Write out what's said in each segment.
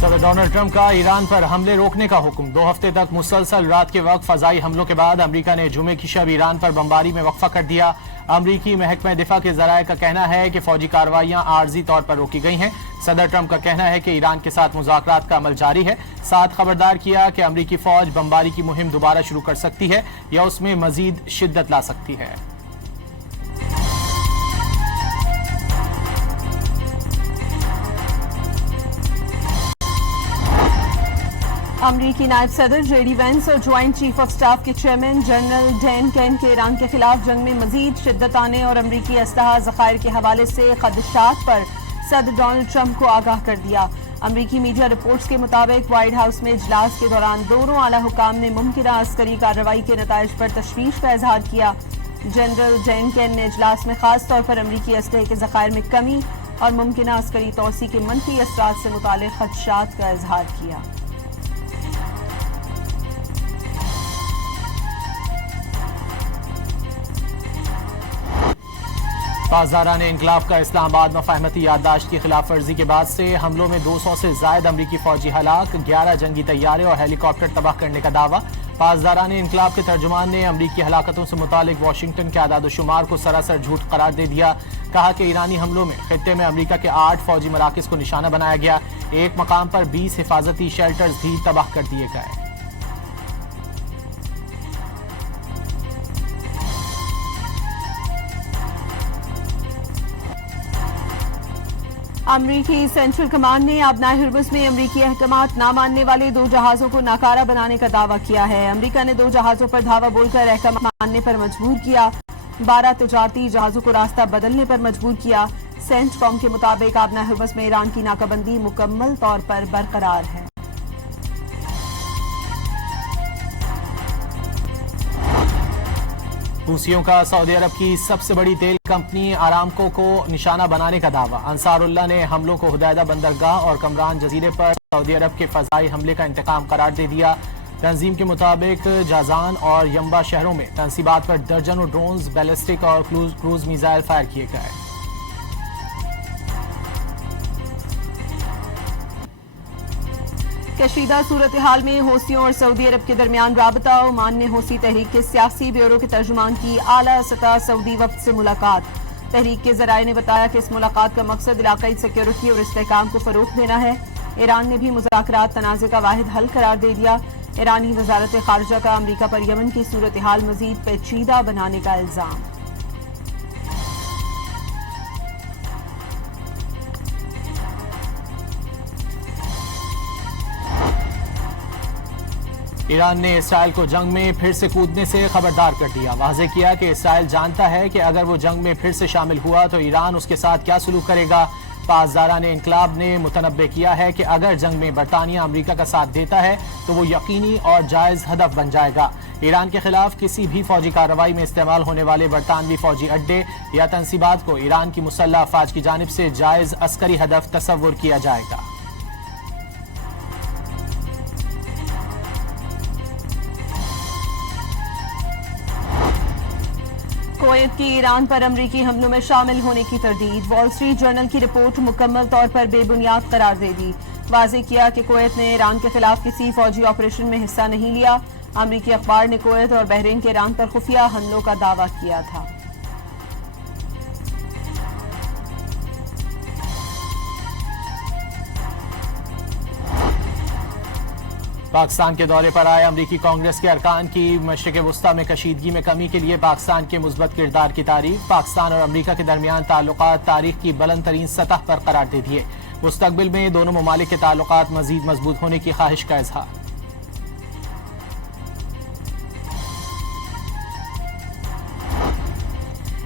सदर Donald Trump का Iran पर हमले रोकने का हुक्म। 2 हफ्ते तक मुसलसल रात के वक्त फजाई हमलों के बाद अमरीका ने जुमे की शब ईरान पर बमबारी में वक्फा कर दिया। अमरीकी महकमा दिफा के जराये का कहना है कि फौजी कार्रवाइयां आर्जी तौर पर रोकी गई हैं। सदर ट्रंप का कहना है कि ईरान के साथ मुज़ाकरात का अमल जारी है। साथ खबरदार किया कि अमरीकी फौज बमबारी की मुहिम दोबारा शुरू कर सकती है या उसमें मजीद शिद्दत ला सकती है। अमरीकी नायब सदर जेडी वेंस और ज्वाइंट चीफ ऑफ स्टाफ के चेयरमैन जनरल डैन केन के ईरान के खिलाफ जंग में मजीद शिद्दत आने और अमरीकी असलहा ज़खायर के हवाले से खदशात पर सदर डोनाल्ड ट्रंप को आगाह कर दिया। अमरीकी मीडिया रिपोर्ट्स के मुताबिक व्हाइट हाउस में इजलास के दौरान दोनों आला हुकाम ने मुमकिना अस्करी कार्रवाई के नताइज पर तशवीश का इजहार किया। जनरल डैन केन ने इजलास में खास तौर पर अमरीकी असलहे के ज़खायर में कमी और मुमकिना अस्करी तोसी के मनफी असरात से मुतालिक खदशात का इजहार किया। पासदारान इंकलाब का इस्लामाबाद मफाहमती याददाश्त की खिलाफ वर्जी के बाद से हमलों में 200 से जायद अमरीकी फौजी हलाक, 11 जंगी तैयारे और हेलीकॉप्टर तबाह करने का दावा। पासदारान इंकलाब के तर्जुमान ने अमरीकी हलाकतों से मुतालिक वाशिंगटन के आदाद शुमार को सरासर झूठ करार दे दिया। कहा कि ईरानी हमलों में खित्ते में अमरीका के 8 फौजी मराकज़ को निशाना बनाया गया। एक मकाम पर 20 हिफाजती शेल्टर्स भी तबाह कर दिए गए। अमरीकी सेंट्रल कमांड ने आबनाए हुर्मुज़ में अमरीकी अहकामात ना मानने वाले 2 जहाज़ों को नाकारा बनाने का दावा किया है। अमरीका ने 2 जहाज़ों पर धावा बोलकर अहकाम मानने पर मजबूर किया। 12 तिजारती जहाज़ों को रास्ता बदलने पर मजबूर किया। सेंटकॉम के मुताबिक आबनाए हुर्मुज़ में ईरान की नाकाबंदी मुकम्मल तौर पर बरकरार है। हूसियों का सऊदी अरब की सबसे बड़ी तेल कंपनी आरामको को निशाना बनाने का दावा। अंसारुल्लाह ने हमलों को हुदैदा बंदरगाह और कमरान जजीरे पर सऊदी अरब के फजाई हमले का इंतकाम करार दे दिया। तंजीम के मुताबिक जाजान और यम्बा शहरों में तंसीबात पर दर्जनों ड्रोन्स, बैलिस्टिक और क्रूज मिसाइल फायर किए गए। कशीदा सूरत हाल में हौसियों और सऊदी अरब के दरमियान राबता। ओमान ने हौसी तहरीक के सियासी ब्यूरो के तर्जुमान की आला सतह सऊदी वफ्द से मुलाकात। तहरीक के जराये ने बताया कि इस मुलाकात का मकसद इलाकाई सिक्योरिटी और इस्तेहकाम को फरोग देना है। ईरान ने भी मुज़ाकरात तनाज़े का वाहिद हल करार दे दिया। ईरानी वजारत खारजा का अमरीका पर यमन की सूरत हाल मजीद पेचीदा बनाने का इल्जाम। ईरान ने इसराइल को जंग में फिर से कूदने से खबरदार कर दिया। वाज़ेह किया कि इसराइल जानता है कि अगर वो जंग में फिर से शामिल हुआ तो ईरान उसके साथ क्या सलूक करेगा। पासदारान इंकलाब ने मुतनब्बे किया है कि अगर जंग में बरतानिया अमरीका का साथ देता है तो वो यकीनी और जायज़ हदफ बन जाएगा। ईरान के खिलाफ किसी भी फौजी कार्रवाई में इस्तेमाल होने वाले बरतानवी फौजी अड्डे या तंसीबात को ईरान की मुसल्लह अफवाज की जानिब से जायज़ अस्करी हदफ तस्वुर किया जाएगा। कुवैत की ईरान पर अमरीकी हमलों में शामिल होने की तरदीद। वॉल स्ट्रीट जर्नल की रिपोर्ट मुकम्मल तौर पर बेबुनियाद करार दे दी। वाज़ेह किया कि कुवैत ने ईरान के खिलाफ किसी फौजी ऑपरेशन में हिस्सा नहीं लिया। अमरीकी अखबार ने कुवैत और बहरीन के ईरान पर खुफिया हमलों का दावा किया था। पाकिस्तान के दौरे पर आए अमरीकी कांग्रेस के अरकान की मशरिक़ वुस्ता में कशीदगी में कमी के लिए पाकिस्तान के मुस्बत किरदार की तारीफ। पाकिस्तान और अमरीका के दरमियान ताल्लुकात तारीख की बुलंद तरीन सतह पर करार दे दिए। मुस्तकबिल में दोनों ममालिक के ताल्लुकात मजीद मजबूत होने की ख्वाहिश का इजहार।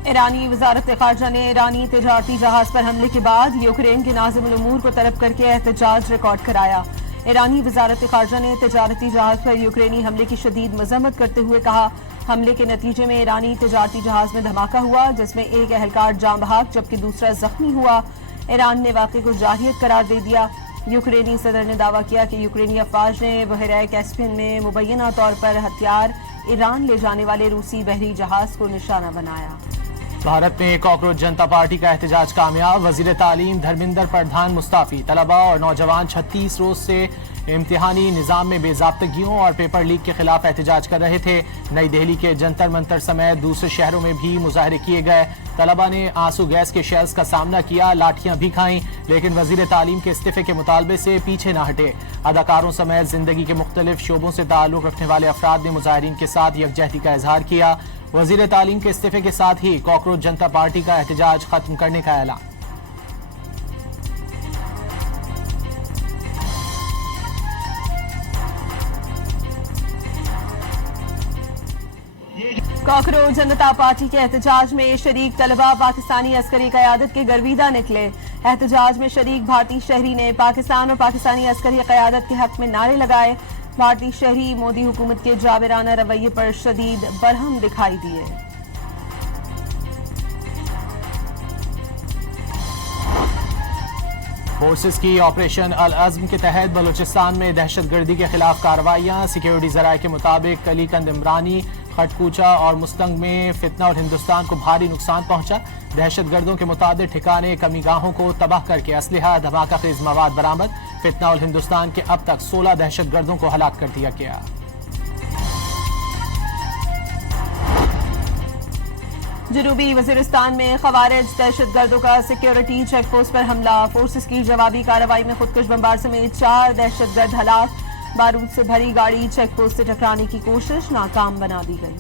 ईरानी वजारत खारजा ने ईरानी तिजारती जहाज पर हमले के बाद यूक्रेन के नाज़िम उल उमूर को तलब करके एहतजाज रिकॉर्ड कराया। ईरानी वजारत खारजा ने तिजारती जहाज पर यूक्रेनी हमले की शदीद मजम्मत करते हुए कहा, हमले के नतीजे में ईरानी तिजारती जहाज में धमाका हुआ जिसमें एक एहलकार जाँ बहक जबकि दूसरा जख्मी हुआ। ईरान ने वाक़े को जाहियत करार दे दिया। यूक्रेनी सदर ने दावा किया कि यूक्रेनी अफवाज ने बहराए कैस्पियन में मुबैना तौर पर हथियार ईरान ले जाने वाले रूसी बहरी जहाज को निशाना बनाया। भारत में कॉकरोच जनता पार्टी का एहतजाज कामयाब। वजीर तालीम धर्मेंद्र प्रधान मुस्ताफी। तलबा और नौजवान 36 रोज से इम्तिहानी निज़ाम में बेज़ाब्तगियों और पेपर लीक के खिलाफ एहतजाज कर रहे थे। नई दिल्ली के जंतर मंतर समेत दूसरे शहरों में भी मुजाहरे किए गए। तलबा ने आंसू गैस के शेल्स का सामना किया, लाठियां भी खाईं, लेकिन वजीर तालीम के इस्तीफे के मुतालबे से पीछे न हटे। अदाकारों समेत जिंदगी के मुख्तलिफ शोबों से ताल्लुक रखने वाले अफराद ने मुजाहिरीन के साथ यकजहती का इजहार किया। वजीर तालीम के इस्तीफे के साथ ही कॉकरोच जनता पार्टी का एहतजाज खत्म करने का ऐलान। कॉकरोच जनता पार्टी के एहतजाज में शरीक तलबा पाकिस्तानी अस्करी क़यादत के गर्विदा निकले। एहतजाज में शरीक भारतीय शहरी ने पाकिस्तान और पाकिस्तानी अस्करी क़यादत के हक में नारे लगाए। भारतीय शहरी मोदी हुकूमत के जाबिराना रवैये पर शदीद बरहम दिखाई दिए। फोर्सेस की ऑपरेशन अल अज़्म के तहत बलूचिस्तान में दहशतगर्दी के खिलाफ कार्रवाइयाँ। सिक्योरिटी ज़राए के मुताबिक कलीकंद इमरानी, खटकूचा और मुस्तंग में फितना और हिंदुस्तान को भारी नुकसान पहुंचा। दहशतगर्दों के मुताबिक ठिकाने कमीगाहों को तबाह करके असलहा धमाका खेज मवाद बरामद। फितना और हिंदुस्तान के अब तक 16 दहशतगर्दों को हलाक कर दिया गया। जनूबी वजीरिस्तान में खवारिज दहशतगर्दों का सिक्योरिटी चेक पोस्ट पर हमला। फोर्सेस की जवाबी कार्रवाई में खुदकुश बमबार समेत 4 दहशतगर्द हलाक। बारूद से भरी गाड़ी चेक पोस्ट से टकराने की कोशिश नाकाम बना दी गई।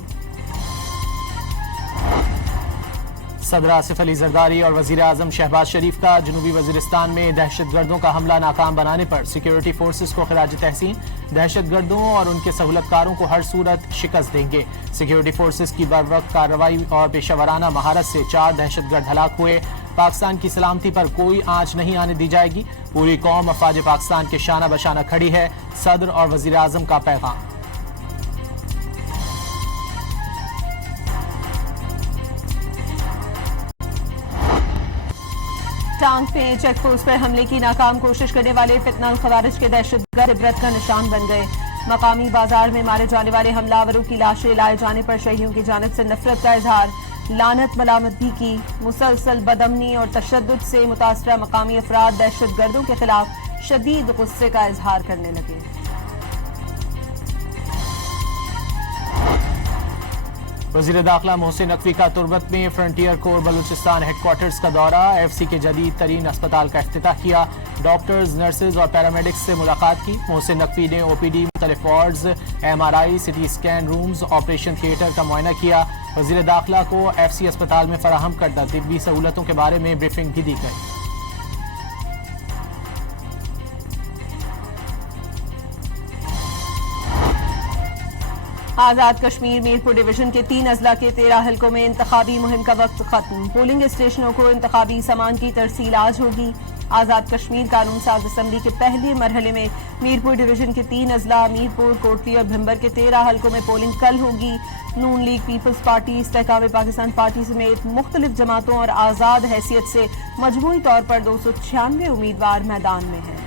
सदर आसिफ अली जरदारी और वजीर आजम शहबाज शरीफ का जनूबी वजीरिस्तान में दहशतगर्दों का हमला नाकाम बनाने पर सिक्योरिटी फोर्सेस को खिराज तहसीन। दहशतगर्दों और उनके सहूलतकारों को हर सूरत शिकस्त देंगे। सिक्योरिटी फोर्सेस की बरवक्त कार्रवाई और पेशावराना महारत से 4 दहशतगर्द हलाक हुए। पाकिस्तान की सलामती पर कोई आंच नहीं आने दी जाएगी। पूरी कौम अफवाज पाकिस्तान के शाना बशाना खड़ी है। सदर और वजीर आजम का पैगाम। टांग में चेक पोस्ट पर हमले की नाकाम कोशिश करने वाले फितना खवारिज के दहशतगर्द इबरत का निशान बन गए। मकामी बाजार में मारे जाने वाले हमलावरों की लाशें लाए जाने पर शहीदों की जानिब से नफरत का इजहार, लानत मलामत भी की। मुसलसल बदअमनी और तशद्दुद से मुतासरा मकामी अफराद दहशतगर्दों के खिलाफ शदीद गुस्से का इजहार करने लगे। वज़ीर दाखिला मोहसिन नकवी का तुर्बत में फ्रंटियर कोर बलूचिस्तान हेडक्वार्टर्स का दौरा। एफसी के जदीद तरीन अस्पताल का इफ्तिताह किया। डॉक्टर्स, नर्सेज और पैरामेडिक्स से मुलाकात की। मोहसिन नकवी ने ओपीडी, मुख्तलिफ wards, MRI, CT scan rooms, operation theatre का मुआयना किया। वज़ीर दाखिला को एफसी अस्पताल में फराहम करदा तिब्बी सहूलतों के बारे में ब्रीफिंग भी दी गई। आजाद कश्मीर मीरपुर डिवीजन के 3 अजला के 13 हलकों में इंतखाबी मुहिम का वक्त खत्म। पोलिंग स्टेशनों को इंतखाबी सामान की तरसील आज होगी। आजाद कश्मीर कानून साज असम्बली के पहले मरहले में मीरपुर डिवीजन के 3 अजला मीरपुर, कोटली और भिम्बर के 13 हलकों में पोलिंग कल होगी। Noon League, Peoples Party, Istehkam Pakistan Party समेत मुख्तलिफ जमातों और आजाद हैसियत से मजमूई तौर पर 296 उम्मीदवार मैदान में हैं।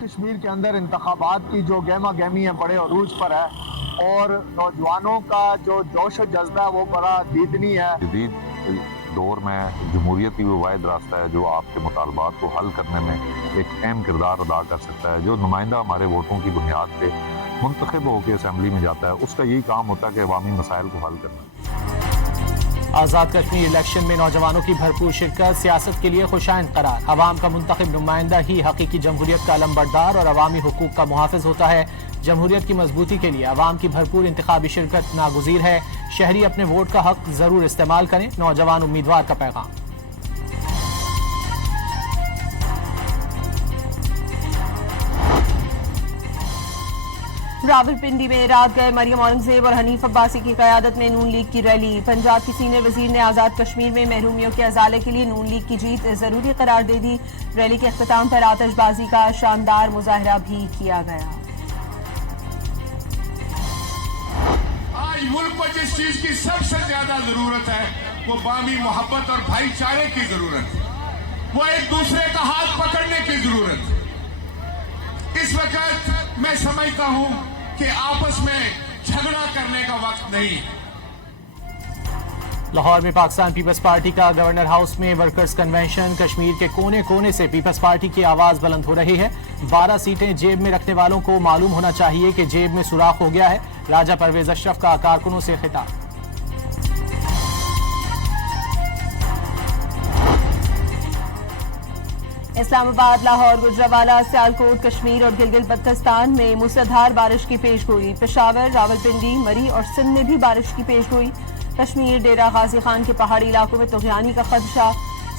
कश्मीर के अंदर इंतखाबात की जो गहमा गहमी है बड़े अरूज पर है और नौजवानों का जो जोश और जज्बा है वो बड़ा दीदनी है। जदीद दौर में जमहूरियत ही वो वाहिद रास्ता है जो आपके मुतालबात को हल करने में एक अहम किरदार अदा कर सकता है। जो नुमाइंदा हमारे वोटों की बुनियाद पे मुंतखब होकर असम्बली में जाता है, उसका यही काम होता है कि अवामी मसाइल को हल करना। आज़ाद कश्मीर इलेक्शन में नौजवानों की भरपूर शिरकत, सियासत के लिए खुशाइंद करार। अवाम का मुंतखब नुमाइंदा ही हकीकी जमहूरियत का अलमबरदार और अवामी हुकूक का मुहाफिज होता है। जमहूरियत की मजबूती के लिए अवाम की भरपूर इंतखाबी शिरकत नागुज़ीर है। शहरी अपने वोट का हक जरूर इस्तेमाल करें। नौजवान उम्मीदवार का पैगाम। रावलपिंडी में रात गए मरियम औरंगजेब और हनीफ अब्बासी की क़यादत में नून लीग की रैली। पंजाब की सीनियर वजीर ने आज़ाद कश्मीर में महरूमियों के अजाले के लिए नून लीग की जीत जरूरी करार दे दी। रैली के अख्ताम पर आतिशबाजी का शानदार मुजाहरा भी किया गया। आज मुल्क को जिस चीज की सबसे ज्यादा जरूरत है वो बामी मोहब्बत और भाईचारे की जरूरत है, वो एक दूसरे का हाथ पकड़ने की जरूरत है। इस वक्त मैं समझता हूं कि आपस में झगड़ा करने का वक्त नहीं है। लाहौर में पाकिस्तान पीपल्स पार्टी का गवर्नर हाउस में वर्कर्स कन्वेंशन। कश्मीर के कोने कोने से पीपल्स पार्टी की आवाज बुलंद हो रही है। 12 सीटें जेब में रखने वालों को मालूम होना चाहिए कि जेब में सुराख हो गया है। राजा परवेज अशरफ का कारकुनों से खिताब। इस्लामाबाद, लाहौर, गुजरावाला, सियालकोट, कश्मीर और गिलगित बल्तिस्तान में मूसलाधार बारिश की पेशगोई। पेशावर, रावलपिंडी, मरी और सिंध में भी बारिश की पेशगोई। कश्मीर, डेरा गाजी खान के पहाड़ी इलाकों में तुग़यानी का खदशा।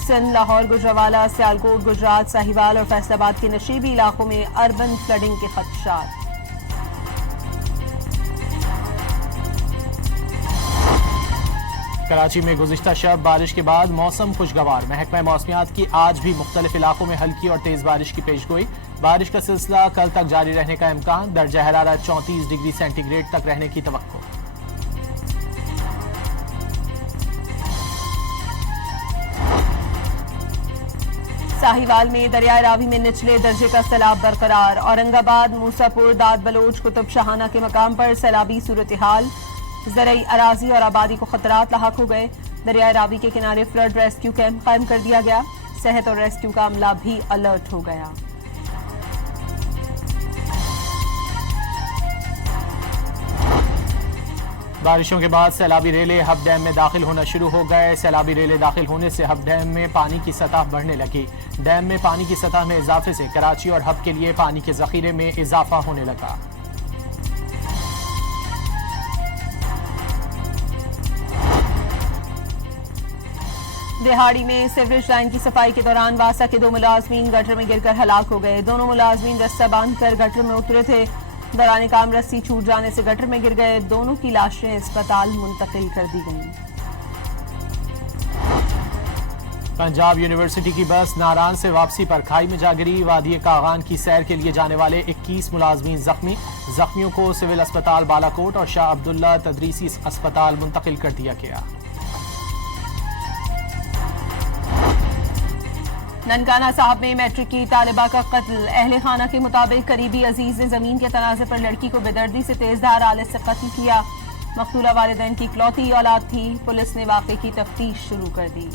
सिंध, लाहौर, गुजरावाला, सियालकोट, गुजरात, साहिवाल और फैसलाबाद के नशीबी इलाकों में अर्बन फ्लडिंग के खदशात। कराची में गुज़िश्ता शब बारिश के बाद मौसम खुशगवार। महकमा मौसमियात की आज भी मुख्तलिफ इलाकों में हल्की और तेज बारिश की पेशगोई। बारिश का सिलसिला कल तक जारी रहने का इम्कान। दर्जा हरारत 34 डिग्री सेंटीग्रेड तक रहने की तवक्को। साहिवाल में दरियाए रावी में निचले दर्जे का सैलाब बरकरार। औरंगाबाद, मूसापुर, दाद बलोच, कुतुब शाहाना के मकाम पर सैलाबी सूरत हाल। ज़रई अराजी और आबादी को खतरात लाहक हो गए। दरियाए रावी के किनारे फ्लड रेस्क्यू कैंप कायम कर दिया गया। सेहत और रेस्क्यू का अमला भी अलर्ट हो गया। बारिशों के बाद सैलाबी रेले हब डैम में दाखिल होना शुरू हो गए। सैलाबी रेले दाखिल होने से हब डैम में पानी की सतह बढ़ने लगी। डैम में पानी की सतह में इजाफे से कराची और हब के लिए पानी के जखीरे में इजाफा होने लगा। दिहाड़ी में सीवरेज लाइन की सफाई के दौरान वासा के 2 मुलाजमीन गटर में गिरकर हलाक हो गए। दोनों मुलाजमीन रस्सा बांधकर गटर में उतरे थे। दौरान काम रस्सी छूट जाने से गटर में गिर गए। दोनों की लाशें अस्पताल मुंतकिल कर दी गईं। पंजाब यूनिवर्सिटी की बस नारान से वापसी पर खाई में जा गिरी। वादी कागान की सैर के लिए जाने वाले 21 मुलाजमीन जख्मी। जख्मियों को सिविल अस्पताल बालाकोट और शाह अब्दुल्ला तदरीसी अस्पताल मुंतकिल कर दिया गया। ननकाना साहब में मैट्रिक की तालिबा का कत्ल। अहले खाना के मुताबिक करीबी अजीज ने जमीन के तनाज़े पर लड़की को बेदर्दी से तेजधार आले से कत्ल किया। मकतूला वालिदैन की इकलौती औलाद थी। पुलिस ने वाक़े की तफ्तीश शुरू कर दी।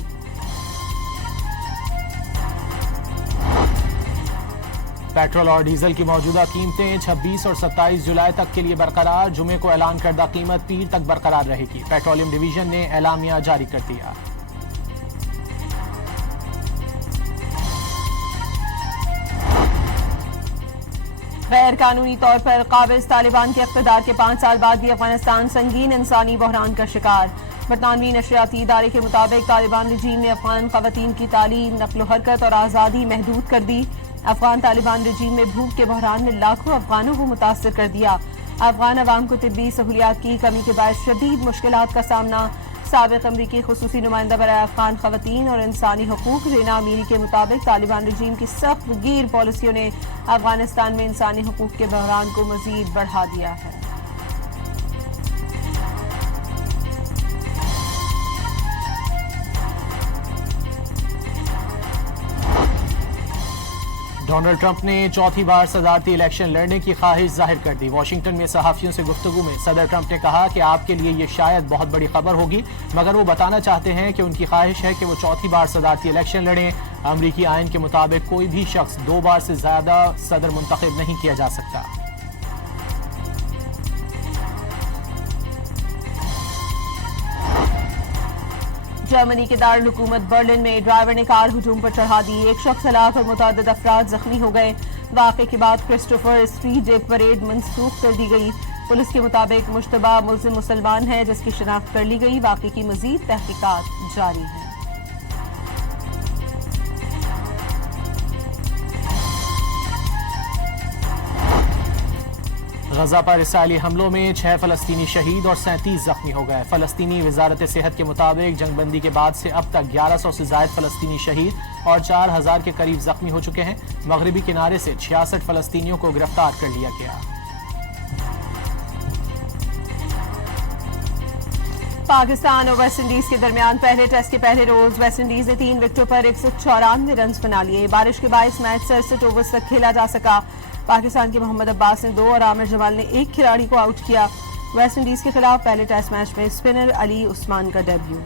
पेट्रोल और डीजल की मौजूदा कीमतें 26 और 27 जुलाई तक के लिए बरकरार। जुमे को ऐलान करदा कीमत पीर तक बरकरार रहेगी। पेट्रोलियम डिवीजन ने एलामिया जारी कर दिया। गैर कानूनी तौर पर काबिज तालिबान के इक़्तिदार के 5 साल बाद भी अफगानिस्तान संगीन इंसानी बहरान का शिकार। बरतानवी नशरियाती इदारे के मुताबिक तालिबान रजीम ने अफगान खवातीन की तालीम, नक्ल हरकत और आज़ादी महदूद कर दी। अफगान तालिबान रजीम में भूख के बहरान में लाखों अफगानों को मुतासर कर दिया। अफगान अवाम को तिब्बी सहूलियात की कमी के बाद शदीद मुश्किलात का सामना। साबिक़ अमरीकी खुसूसी नुमाइंदा बराए अफगान खवातीन और इंसानी हकूक रेना अमीरी के मुताबिक तालिबान रजीम की सख्त गिर पॉलिसियों ने अफगानिस्तान में इंसानी हकूक के बहरान को मजीद बढ़ा दिया है। डोनाल्ड ट्रंप ने चौथी बार सदारती इलेक्शन लड़ने की ख्वाहिश जाहिर कर दी। वाशिंगटन में सहाफियों से गुफ्तगू में सदर ट्रंप ने कहा कि आपके लिए ये शायद बहुत बड़ी खबर होगी, मगर वो बताना चाहते हैं कि उनकी ख्वाहिश है कि वो चौथी बार सदारती इलेक्शन लड़ें। अमरीकी आइन के मुताबिक कोई भी शख्स 2 बार से ज्यादा सदर मुंतखब नहीं किया जा सकता। जर्मनी के दारुल हुकूमत बर्लिन में ड्राइवर ने कार हुजूम पर चढ़ा दी। एक शख्स हलाक और मुतअद्दिद अफराद जख्मी हो गए। वाक़े के बाद क्रिस्टोफर स्ट्रीट डे परेड मनसूख कर दी गई। पुलिस के मुताबिक मुश्तबा मुल्ज़िम मुसलमान है जिसकी शिनाख्त कर ली गई। वाक़े की मज़ीद तहकीकात जारी है। गजा पर इसराइली हमलों में 6 फलस्तीनी शहीद और 37 जख्मी हो गए। फलस्तीनी वजारत सेहत के मुताबिक जंगबंदी के बाद से अब तक 1100 से जायद फलस्तीनी शहीद और 4000 के करीब जख्मी हो चुके हैं। मगरबी किनारे से 66 फलस्तीनियों को गिरफ्तार कर लिया गया। पाकिस्तान और वेस्ट इंडीज के दरमियान पहले टेस्ट के पहले रोज वेस्ट इंडीज ने 3 विकेटों पर 194 रन बना लिए। बारिश के बायस मैच 67 ओवर्स तक खेला जा सका। पाकिस्तान के मोहम्मद अब्बास ने 2 और आमिर जमाल ने 1 खिलाड़ी को आउट किया। वेस्ट इंडीज के खिलाफ पहले टेस्ट मैच में स्पिनर अली उस्मान का डेब्यू।